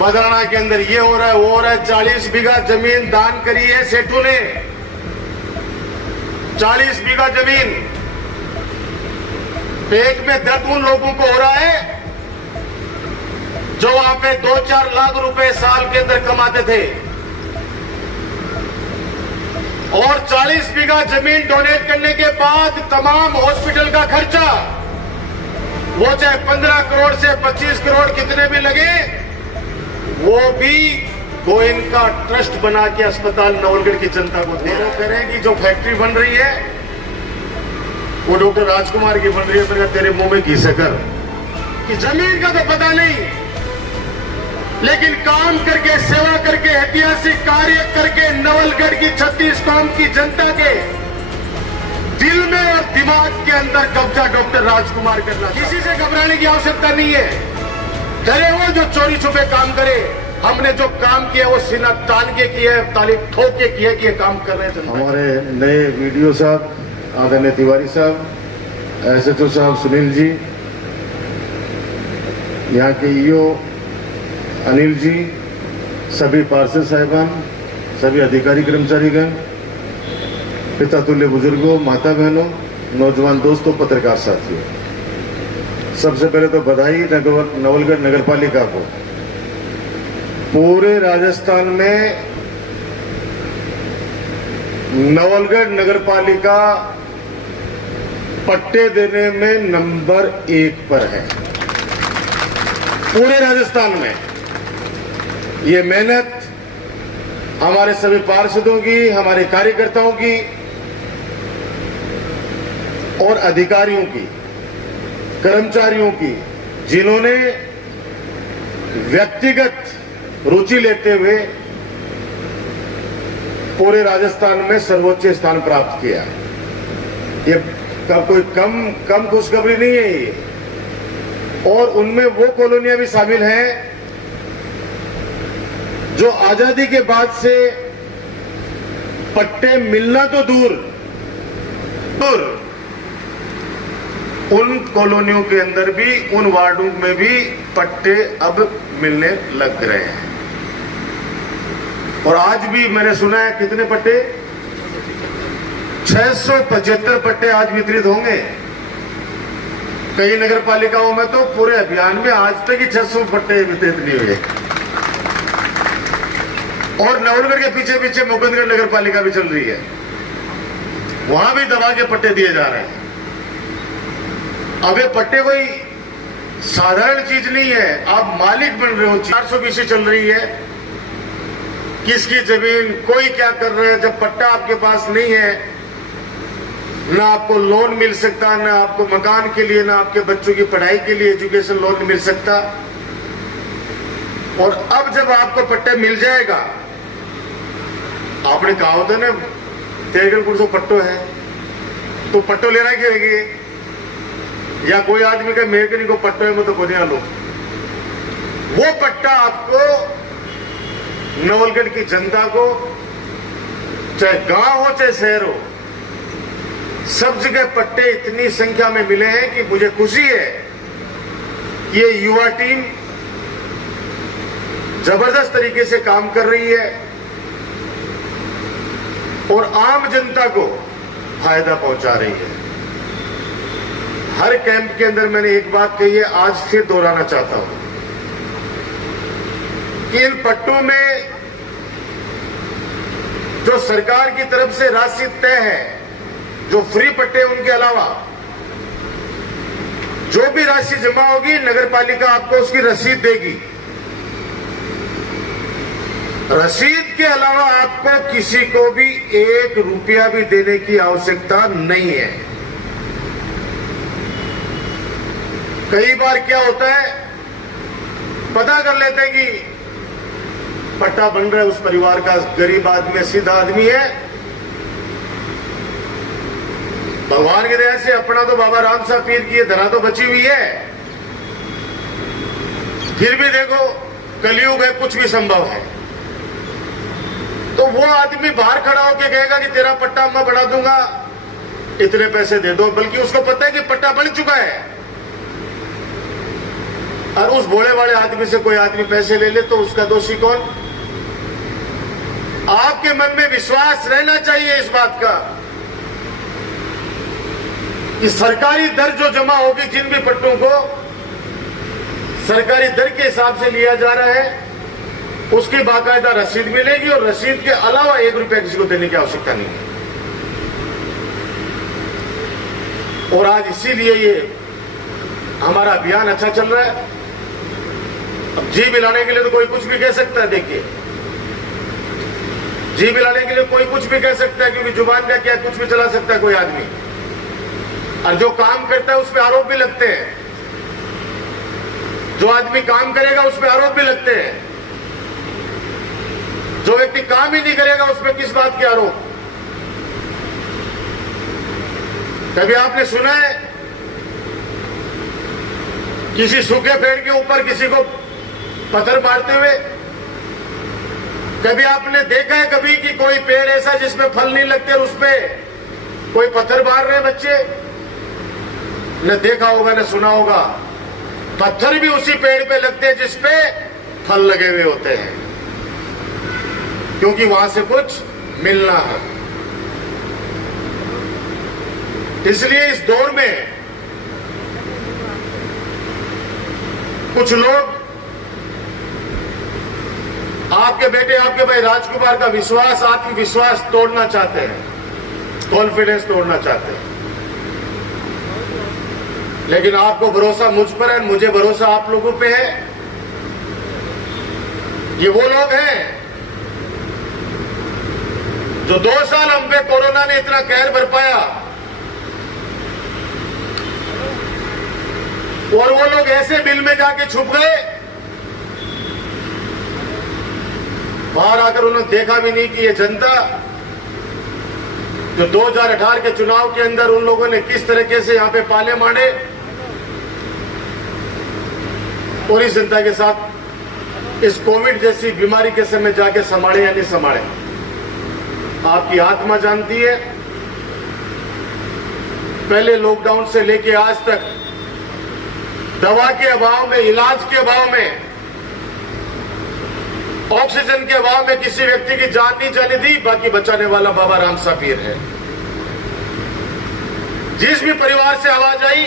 बदाना के अंदर ये हो रहा है, वो हो रहा है। 40 बीघा जमीन दान करी है सेठू ने, 40 बीघा जमीन। पेट में दर्द उन लोगों को हो रहा है जो वहां पे 2-4 लाख रुपए साल के अंदर कमाते थे, और 40 बीघा जमीन डोनेट करने के बाद तमाम हॉस्पिटल का खर्चा, वो चाहे 15 करोड़ से 25 करोड़ कितने भी लगे, वो भी वो इनका ट्रस्ट बना के अस्पताल नवलगढ़ की जनता को दे रहे। कह रहे हैं कि जो फैक्ट्री बन रही है वो डॉक्टर राजकुमार की बन रही है। मेरे तेरे मुंह में घी से कर कि जमीन का तो पता नहीं, लेकिन काम करके, सेवा करके, ऐतिहासिक कार्य करके नवलगढ़ की 36 कौम की जनता के दिल में और दिमाग के अंदर कब्जा डॉक्टर राजकुमार करना। किसी से घबराने की आवश्यकता नहीं है। डरे वो जो चोरी छुपे काम करे। हमने जो काम किया वो सीना तान के किया है, ताली ठोक के किया कि ये काम कर रहे हैं। हमारे नए वीडियो साहब आदरणीय तिवारी साहब, SHO साहब सुनील जी, यहाँ के EO अनिल जी, सभी पार्षद साहिबान, सभी अधिकारी कर्मचारीगण, पिता तुल्य बुजुर्गों, माता बहनों, नौजवान दोस्तों, पत्रकार साथियों, सबसे पहले तो बधाई नवलगढ़ नगर पालिका को। पूरे राजस्थान में नवलगढ़ नगर पालिका पट्टे देने में नंबर 1 पर है। पूरे राजस्थान में ये मेहनत हमारे सभी पार्षदों की, हमारे कार्यकर्ताओं की और अधिकारियों की, कर्मचारियों की, जिन्होंने व्यक्तिगत रुचि लेते हुए पूरे राजस्थान में सर्वोच्च स्थान प्राप्त किया। ये कोई कम खुशखबरी नहीं है ये। और उनमें वो कॉलोनियां भी शामिल हैं जो आजादी के बाद से पट्टे मिलना तो दूर, उन कॉलोनियों के अंदर भी, उन वार्डों में भी पट्टे अब मिलने लग रहे हैं। और आज भी मैंने सुना है कितने पट्टे, 675 पट्टे आज वितरित होंगे। कई नगर पालिकाओं में तो पूरे अभियान में आज तक ही 600 पट्टे वितरित नहीं हुए। और नवलगढ़ के पीछे पीछे मुकुंदगढ़ नगर पालिका भी चल रही है, वहां भी दबा के पट्टे दिए जा रहे हैं। अब ये पट्टे कोई साधारण चीज नहीं है, आप मालिक बन रहे हो। 420 चल रही है, किसकी जमीन, कोई क्या कर रहा है। जब पट्टा आपके पास नहीं है, ना आपको लोन मिल सकता, ना आपको मकान के लिए, ना आपके बच्चों की पढ़ाई के लिए एजुकेशन लोन मिल सकता। और अब जब आपको पट्टे मिल जाएगा, आपने कहा होता ना तेरे को पट्टो है तो पट्टो लेना क्यों है, या कोई आदमी का मेरे को पट्टो है मैं तो कोने लो, वो पट्टा आपको नवलगढ़ की जनता को, चाहे गांव हो चाहे शहर हो, सब जगह पट्टे इतनी संख्या में मिले हैं कि मुझे खुशी है। ये युवा टीम जबरदस्त तरीके से काम कर रही है और आम जनता को फायदा पहुंचा रही है। हर कैंप के अंदर मैंने एक बात कही है, आज फिर दोहराना चाहता हूं कि इन पट्टों में जो सरकार की तरफ से राशि तय है, जो फ्री पट्टे, उनके अलावा जो भी राशि जमा होगी नगर पालिका आपको उसकी रसीद देगी। रसीद के अलावा आपको किसी को भी 1 रुपया भी देने की आवश्यकता नहीं है। कई बार क्या होता है, पता कर लेते हैं कि पट्टा बन रहा है उस परिवार का, गरीब आदमी, सीधा आदमी है, भगवान की दया से अपना तो बाबा राम साहब पीर की धरा तो बची हुई है। फिर भी देखो कलयुग है, कुछ भी संभव है। तो वो आदमी बाहर खड़ा होकर कहेगा कि तेरा पट्टा मैं बढ़ा दूंगा, इतने पैसे दे दो, बल्कि उसको पता है कि पट्टा बन चुका है। और उस भोले वाले आदमी से कोई आदमी पैसे ले ले तो उसका दोषी कौन? आपके मन में विश्वास रहना चाहिए इस बात का कि सरकारी दर जो जमा होगी जिन भी पट्टों को सरकारी दर के हिसाब से लिया जा रहा है उसकी बाकायदा रसीद मिलेगी और रसीद के अलावा 1 रुपया किसी को देने की आवश्यकता नहीं है। और आज इसीलिए ये हमारा अभियान अच्छा चल रहा है। अब जी मिलाने के लिए तो कोई कुछ भी कह सकता है। देखिए, जी मिलाने के लिए कोई कुछ भी कह सकता है क्योंकि जुबान का क्या कुछ भी चला सकता है कोई आदमी, और जो काम करता है उस पर आरोप भी लगते हैं। जो आदमी काम करेगा उस पर आरोप भी लगते हैं। जो व्यक्ति काम ही नहीं करेगा उस पर किस बात के आरोप? कभी आपने सुना है किसी सूखे पेड़ के ऊपर किसी को पत्थर मारते हुए? कभी आपने देखा है कभी कि कोई पेड़ ऐसा जिसमें फल नहीं लगते और उस पे कोई पत्थर मार रहे हैं बच्चे? न देखा होगा न सुना होगा। पत्थर भी उसी पेड़ पे लगते हैं जिस पे फल लगे हुए होते हैं, क्योंकि वहां से कुछ मिलना है। इसलिए इस दौर में कुछ लोग आपके बेटे आपके भाई राजकुमार का विश्वास, आत्मविश्वास तोड़ना चाहते हैं, कॉन्फिडेंस तोड़ना चाहते हैं। लेकिन आपको भरोसा मुझ पर है, मुझे भरोसा आप लोगों पे है। ये वो लोग हैं जो 2 साल हम पे कोरोना ने इतना कहर बरपाया, और वो लोग ऐसे बिल में जाके छुप गए, बाहर आकर उन्होंने देखा भी नहीं कि ये जनता जो 2018 के चुनाव के अंदर उन लोगों ने किस तरीके से यहां पे पाले मारे, और इस जनता के साथ इस कोविड जैसी बीमारी के समय जाके संभाले या नहीं संभाले, आपकी आत्मा जानती है। पहले लॉकडाउन से लेके आज तक दवा के अभाव में, इलाज के अभाव में, ऑक्सीजन के अभाव में किसी व्यक्ति की जान नहीं जाने दी। बाकी बचाने वाला बाबा राम सा पीर है। जिस भी परिवार से आवाज आई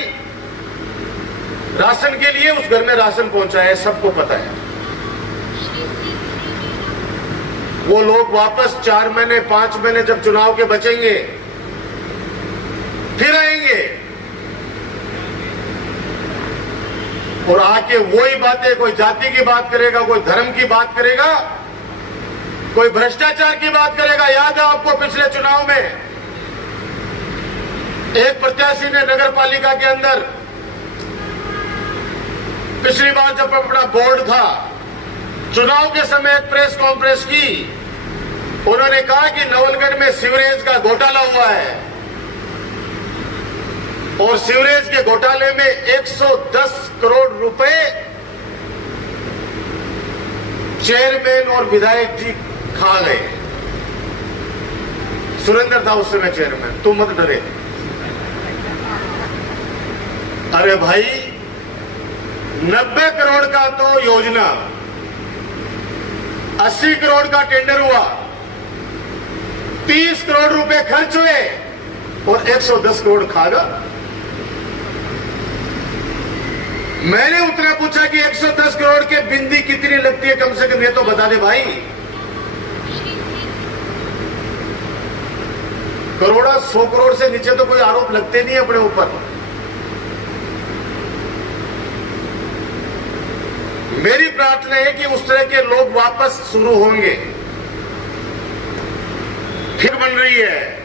राशन के लिए, उस घर में राशन पहुंचाया, सबको पता है। वो लोग वापस 4 महीने 5 महीने जब चुनाव के बचेंगे फिर आएंगे और आके वही बातें, कोई जाति की बात करेगा, कोई धर्म की बात करेगा, कोई भ्रष्टाचार की बात करेगा। याद है आपको पिछले चुनाव में एक प्रत्याशी ने नगर पालिका के अंदर पिछली बार जब अपना बोर्ड था, चुनाव के समय एक प्रेस कॉन्फ्रेंस की, उन्होंने कहा कि नवलगढ़ में सीवरेज का घोटाला हुआ है और सीवरेज के घोटाले में 110 करोड़ रुपए चेयरमैन और विधायक जी खा गए। सुरेंद्र था उस समय चेयरमैन, तुम मत डरे। अरे भाई, 90 करोड़ का तो योजना, 80 करोड़ का टेंडर हुआ, 30 करोड़ रुपए खर्च हुए और 110 करोड़ खागा। मैंने उतना पूछा कि 110 करोड़ के बिंदी कितनी लगती है, कम से कम ये तो बता दे भाई। करोड़ा 100 करोड़ से नीचे तो कोई आरोप लगते नहीं अपने ऊपर। मेरी प्रार्थना है कि उस तरह के लोग वापस शुरू होंगे। फिर बन रही है,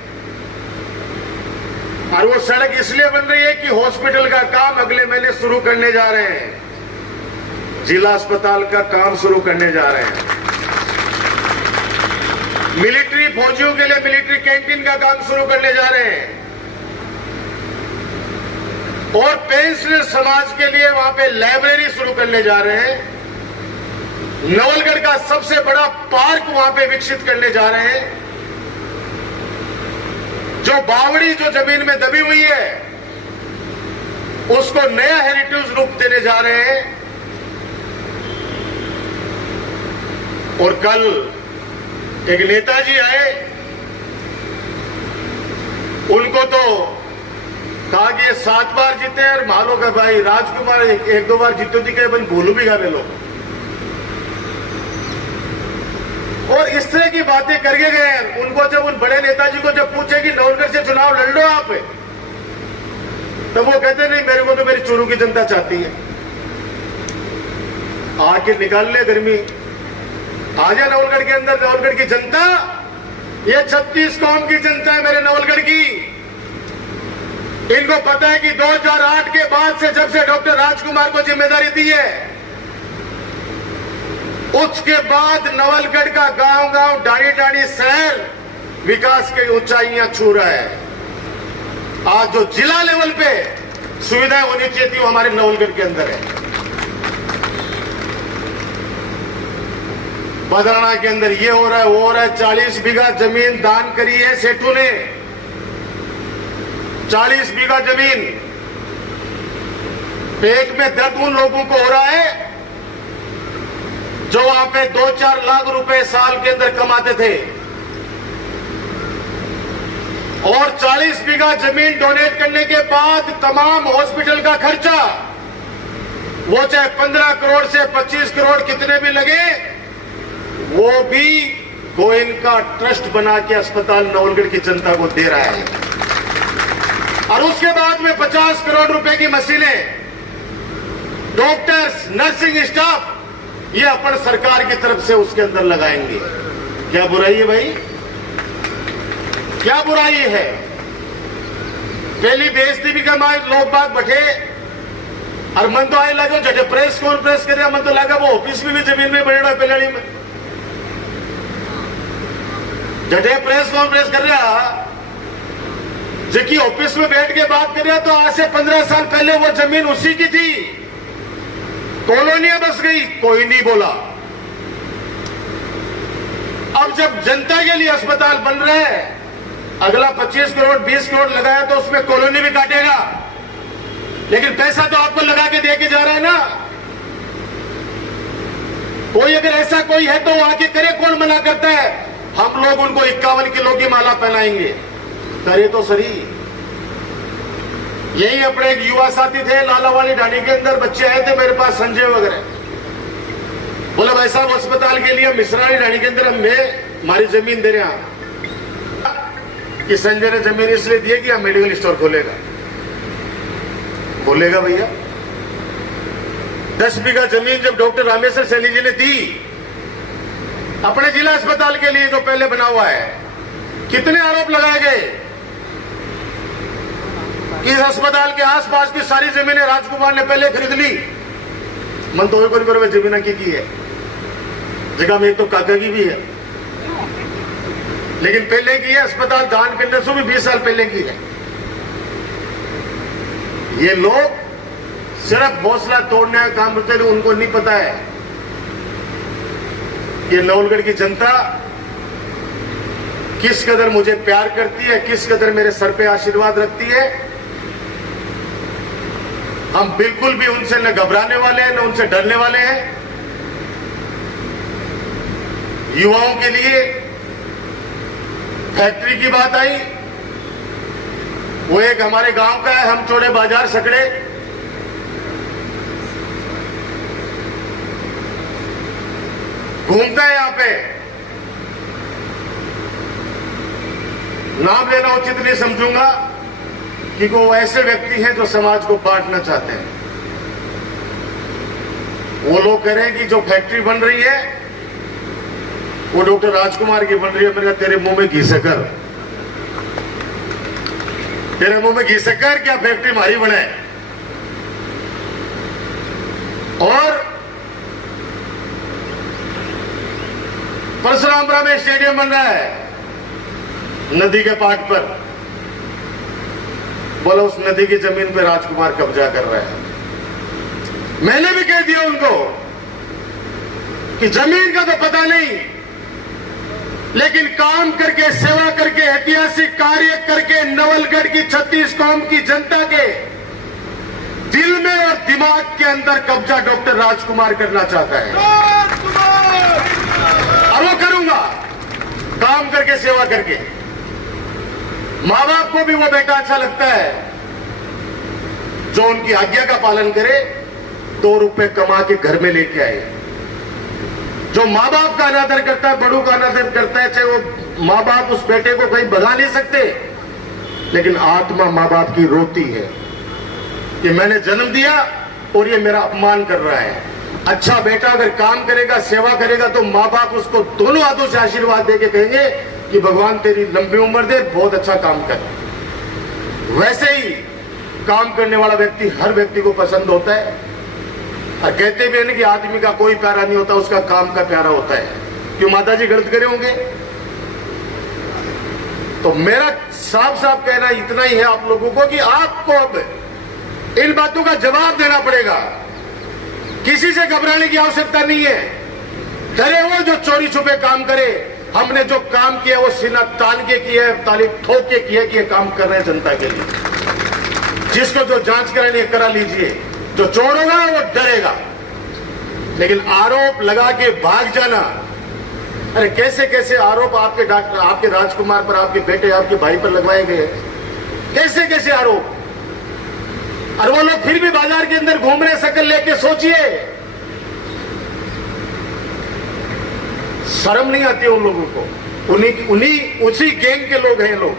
और वो सड़क इसलिए बन रही है कि हॉस्पिटल का काम अगले महीने शुरू करने जा रहे हैं, जिला अस्पताल का काम शुरू करने जा रहे हैं, मिलिट्री फौजियों के लिए मिलिट्री कैंटीन का काम शुरू करने जा रहे हैं, और पेंशनर समाज के लिए वहां पे लाइब्रेरी शुरू करने जा रहे हैं। नवलगढ़ का सबसे बड़ा पार्क वहां पे विकसित करने जा रहे हैं। जो बावड़ी जो जमीन में दबी हुई है उसको नया हेरिटेज रूप देने जा रहे हैं। और कल एक नेताजी आए, उनको तो कहा कि ये 7 बार जीते और मालो का भाई राजकुमार एक दो बार जीतो थी, कहीं भूलू भी गावे लोग, और इस तरह की बातें करके गए। उनको जब उन बड़े नेताजी को जब पूछे कि नवलगढ़ से चुनाव लड़ लो आप, तब वो कहते नहीं, मेरे को तो मेरी चूरू की जनता चाहती है। आके निकाल ले गर्मी, आ जा नवलगढ़ के अंदर। नवलगढ़ की जनता, ये 36 कौम की जनता है मेरे नवलगढ़ की। इनको पता है कि 2008 के बाद से, जब से डॉक्टर राजकुमार को जिम्मेदारी दी है, उसके बाद नवलगढ़ का गांव गांव, डाणी डाणी शहर विकास की ऊंचाइयां छू रहा है। आज जो जिला लेवल पे सुविधाएं होनी चाहिए थी, वो हमारे नवलगढ़ के अंदर है। बदराना के अंदर ये हो रहा है, वो हो रहा है। 40 बीघा जमीन दान करी है सेठू ने, 40 बीघा जमीन। पेट में दर्द उन लोगों को हो रहा है जो वहां पे 2-4 लाख रुपए साल के अंदर कमाते थे, और 40 बीघा जमीन डोनेट करने के बाद तमाम हॉस्पिटल का खर्चा, वो चाहे 15 करोड़ से 25 करोड़ कितने भी लगे, वो भी गोयन का ट्रस्ट बना के अस्पताल नवलगढ़ की जनता को दे रहा है। और उसके बाद में 50 करोड़ रुपए की मशीनें, डॉक्टर्स, नर्सिंग स्टाफ, ये अपन सरकार की तरफ से उसके अंदर लगाएंगे। क्या बुराई है भाई? क्या बुराई है? पहली बेइज्जती भी कमाए लोग बाग बैठे, और मन तो आए लगे जटे प्रेस कॉन्फ्रेंस करे, मन तो लगा वो ऑफिस में भी जमीन में बैठ रहा है पेलाड़ी में, जटे प्रेस कॉन्फ्रेंस कर रहा, जबकि ऑफिस में बैठ के बात कर रहा, तो आज से 15 साल पहले वो जमीन उसी की थी, कॉलोनियां बस गई, कोई नहीं बोला। अब जब जनता के लिए अस्पताल बन रहा है, अगला 25 करोड़ 20 करोड़ लगाया तो उसमें कॉलोनी भी काटेगा, लेकिन पैसा तो आपको लगा के दे के जा रहा है ना। कोई अगर ऐसा कोई है तो वो आके करे, कौन मना करता है? हम लोग उनको 51 किलो की माला पहनाएंगे, करे तो सही। यही अपने एक युवा साथी थे लाला वाली ढाणी के अंदर, बच्चे आए थे मेरे पास, संजय वगैरह, बोला भाई साहब अस्पताल के लिए मिश्रानी ढाणी के अंदर हमारी जमीन दे रहे हैं। कि संजय ने जमीन इसलिए दी है कि हम मेडिकल स्टोर खोलेगा। खोलेगा भैया? 10 बीघा जमीन जब डॉक्टर रामेश्वर सैनी जी ने दी अपने जिला अस्पताल के लिए, जो पहले बना हुआ है, कितने आरोप लगाए गए कि इस अस्पताल के आसपास की सारी जमीनें राजकुमार ने पहले खरीद ली। मन तो कोई जमीन की है, जगह में एक तो काका की भी है, लेकिन पहले की है। अस्पताल दान करने से भी 20 साल पहले की है। ये लोग सिर्फ हौसला तोड़ने का काम करते हैं, उनको नहीं पता है कि नवलगढ़ की जनता किस कदर मुझे प्यार करती है, किस कदर मेरे सर पे आशीर्वाद रखती है। हम बिल्कुल भी उनसे न घबराने वाले हैं, न उनसे डरने वाले हैं। युवाओं के लिए फैक्ट्री की बात आई, वो एक हमारे गांव का है, हम चौड़े बाजार सकड़े, घूमता है यहां पे। नाम लेना उचित नहीं समझूंगा, कि वो ऐसे व्यक्ति हैं जो समाज को बांटना चाहते हैं। वो लोग कह रहे हैं कि जो फैक्ट्री बन रही है वो डॉक्टर राजकुमार की बन रही है। मैंने कहा तेरे मुंह में घी शक्कर, तेरे मुंह में घी शक्कर, क्या फैक्ट्री हमारी बने? और परशुरामपुरा में स्टेडियम बन रहा है नदी के पाट पर, बोला उस नदी की जमीन पे राजकुमार कब्जा कर रहा है। मैंने भी कह दिया उनको कि जमीन का तो पता नहीं, लेकिन काम करके, सेवा करके, ऐतिहासिक कार्य करके नवलगढ़ की 36 कौम की जनता के दिल में और दिमाग के अंदर कब्जा डॉक्टर राजकुमार करना चाहता है। सेवा करके। मां बाप को भी वो बेटा अच्छा लगता है जो उनकी आज्ञा का पालन करे, 2 रुपए कमा के घर में लेके आए। जो मां बाप का अनादर करता है, बड़ों का अनादर करता है, चाहे वो मां बाप उस बेटे को कहीं भगा नहीं सकते, लेकिन आत्मा मां बाप की रोती है कि मैंने जन्म दिया और ये मेरा अपमान कर रहा है। अच्छा बेटा अगर काम करेगा, सेवा करेगा, तो मां बाप उसको दोनों हाथों से आशीर्वाद देके कहेंगे कि भगवान तेरी लंबी उम्र दे, बहुत अच्छा काम कर। वैसे ही काम करने वाला व्यक्ति हर व्यक्ति को पसंद होता है, और कहते भी हैं कि आदमी का कोई प्यारा नहीं होता, उसका काम का प्यारा होता है। क्यों माता जी गलत करे होंगे? तो मेरा साफ साफ कहना इतना ही है आप लोगों को कि आपको अब इन बातों का जवाब देना पड़ेगा। किसी से घबराने की आवश्यकता नहीं है। डरे हुए जो चोरी छुपे काम करे, हमने जो काम किया वो सीना तान के किया है, ताली ठोक के किया कि ये काम कर रहे हैं जनता के लिए। जिसको जो जांच करानी है करा लीजिए। जो चोर होगा वो डरेगा, लेकिन आरोप लगा के भाग जाना, अरे कैसे कैसे आरोप आपके डॉक्टर, आपके राजकुमार पर, आपके बेटे, आपके भाई पर लगवाए गए, कैसे कैसे आरोप। और वो लोग फिर भी बाजार के अंदर घूम रहे शकल लेके। सोचिए, शर्म नहीं आती उन लोगों को। उसी गैंग के लोग हैं लोग।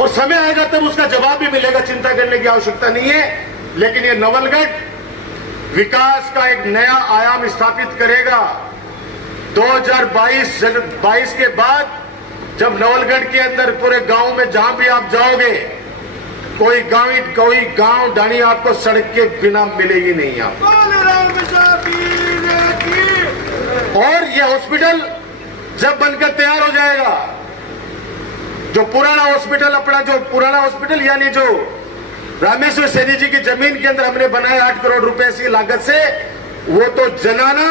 और समय आएगा तब उसका जवाब भी मिलेगा, चिंता करने की आवश्यकता नहीं है। लेकिन ये नवलगढ़ विकास का एक नया आयाम स्थापित करेगा। 2022 के बाद जब नवलगढ़ के अंदर पूरे गांव में जहां भी आप जाओगे, कोई गांव डाणी आपको सड़क के बिना मिलेगी नहीं। आप और ये हॉस्पिटल जब बनकर तैयार हो जाएगा, जो पुराना हॉस्पिटल यानी जो रामेश्वर सैनी जी की जमीन के अंदर हमने बनाया 8 करोड़ रुपए की लागत से, वो तो जनाना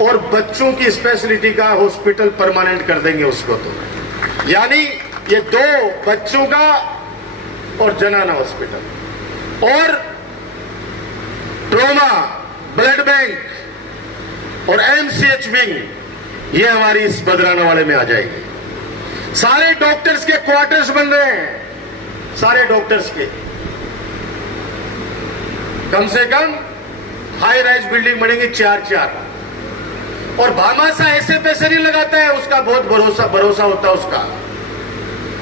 और बच्चों की स्पेशलिटी का हॉस्पिटल परमानेंट कर देंगे उसको। तो यानी ये 2 बच्चों का और जनाना हॉस्पिटल और ट्रॉमा, ब्लड बैंक और एमसीएच विंग, ये हमारी इस बदराना वाले में आ जाएगी। सारे डॉक्टर्स के क्वार्टर्स बन रहे हैं, सारे डॉक्टर्स के। कम से कम हाई राइज बिल्डिंग बनेंगी 4-4। और भामाशाह ऐसे पैसे नहीं लगाता है, उसका बहुत भरोसा होता है उसका।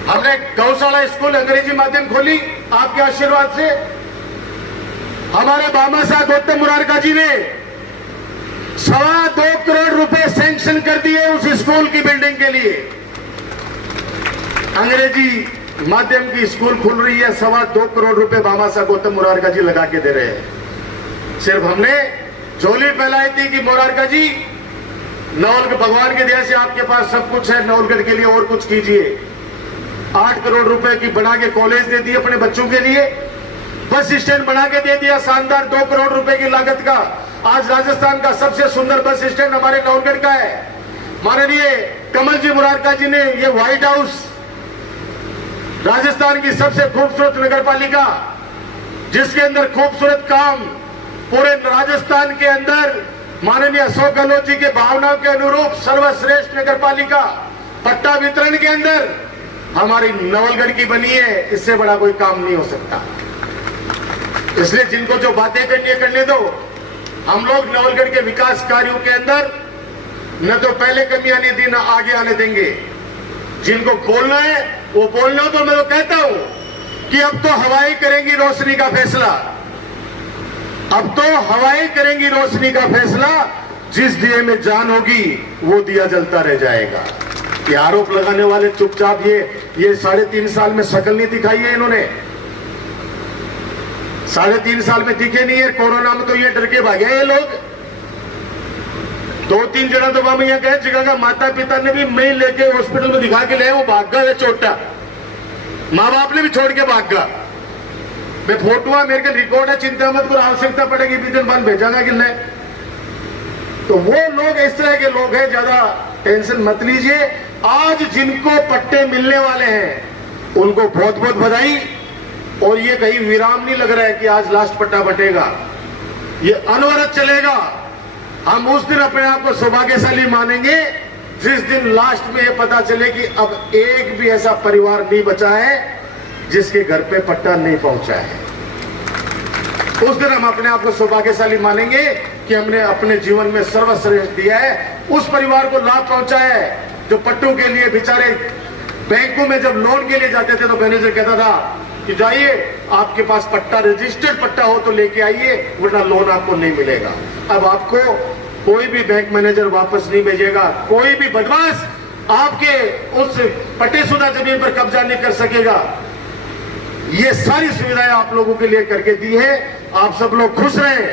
हमने गौशाला स्कूल अंग्रेजी माध्यम खोली आपके आशीर्वाद से। हमारे भामाशाह गौतम मुरारका जी ने 2.25 करोड़ रुपए सैंक्शन कर दिए उस स्कूल की बिल्डिंग के लिए। अंग्रेजी माध्यम की स्कूल खुल रही है, 2.25 करोड़ रुपए भामाशाह गौतम मुरारका जी लगा के दे रहे हैं। सिर्फ हमने झोली फैलाई थी कि मुरारका जी, नवलगढ़ भगवान की दया से आपके पास सब कुछ है, नवलगढ़ के लिए और कुछ कीजिए। 8 करोड़ रुपए की बना के कॉलेज दे दिए अपने बच्चों के लिए, बस स्टैंड बना के दे दिया शानदार 2 करोड़ रुपए की लागत का। आज राजस्थान का सबसे सुंदर बस स्टैंड हमारे नवलगढ़ का है। माननीय कमल जी मुरारका जी ने ये व्हाइट हाउस, राजस्थान की सबसे खूबसूरत नगर पालिका, जिसके अंदर खूबसूरत काम पूरे राजस्थान के अंदर माननीय अशोक गहलोत जी के भावनाओं के अनुरूप सर्वश्रेष्ठ नगर पालिका पट्टा वितरण के अंदर हमारी नवलगढ़ की बनी है। इससे बड़ा कोई काम नहीं हो सकता। इसलिए जिनको जो बातें करनी है करने दो। हम लोग नवलगढ़ के विकास कार्यों के अंदर न तो पहले कमी आने दी, न आगे आने देंगे। जिनको बोलना है वो बोलना। तो मैं तो कहता हूं कि अब तो हवाएं करेंगी रोशनी का फैसला। अब तो हवाएं करेंगी रोशनी का फैसला। जिस दिए में जान होगी वो दिया जलता रह जाएगा। ये आरोप लगाने वाले चुपचाप ये 3.5 साल में शक्ल नहीं दिखाई है इन्होंने। 3.5 साल में दिखे नहीं है। कोरोना में तो ये डर के भागे ये लोग। 2-3 जना तो हम यहाँ गए, जगह का माता पिता ने भी मैं लेके हॉस्पिटल में दिखा के ले, वो भाग गया चोटा। माँ बाप ने भी छोड़ के भाग गया। मैं फोटो मेरे के रिकॉर्ड है, चिंता मत करो, आवश्यकता पड़ेगी बीजन बंद भेजाना कि नहीं। तो वो लोग इस तरह के लोग हैं, ज्यादा टेंशन मत लीजिए। आज जिनको पट्टे मिलने वाले हैं उनको बहुत बहुत बधाई। और ये कहीं विराम नहीं लग रहा है कि आज लास्ट पट्टा बटेगा, ये अनवरत चलेगा। हम उस दिन अपने आप को सौभाग्यशाली मानेंगे जिस दिन लास्ट में ये पता चले कि अब एक भी ऐसा परिवार नहीं बचा है जिसके घर पे पट्टा नहीं पहुंचा है, उस दिन हम अपने आप को सौभाग्यशाली मानेंगे कि हमने अपने जीवन में सर्वश्रेष्ठ दिया है, उस परिवार को लाभ पहुंचाया है जो पट्टों के लिए बेचारे बैंकों में जब लोन के लिए जाते थे तो मैनेजर कहता था कि जाइए आपके पास पट्टा, रजिस्टर्ड पट्टा हो तो लेके आइए वरना लोन आपको नहीं मिलेगा। अब आपको कोई भी बैंक मैनेजर वापस नहीं भेजेगा, कोई भी बदमाश आपके उस पट्टेशुदा जमीन पर कब्जा नहीं कर सकेगा। ये सारी सुविधाएं आप लोगों के लिए करके दी है, आप सब लोग खुश रहें,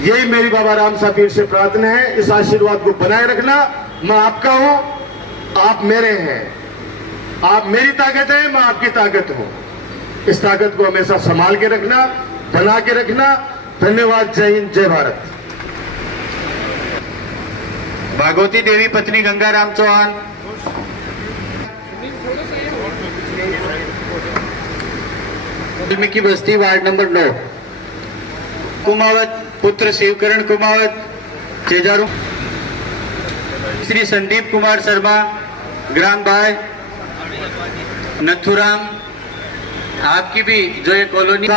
यही मेरी बाबा राम साहब पीर से प्रार्थना है। इस आशीर्वाद को बनाए रखना। मैं आपका हूं, आप मेरे हैं, आप मेरी ताकत है, मैं आपकी ताकत हूं। इस ताकत को हमेशा संभाल के रखना, बना के रखना। धन्यवाद। जय हिंद, जय भारत। भागवती देवी पत्नी गंगाराम चौहान, की बस्ती वार्ड नंबर 9, कुमावत पुत्र शिवकरण कुमावत, चेजारू श्री संदीप कुमार शर्मा, ग्राम बाय नथुराम, आपकी भी जो ये कॉलोनी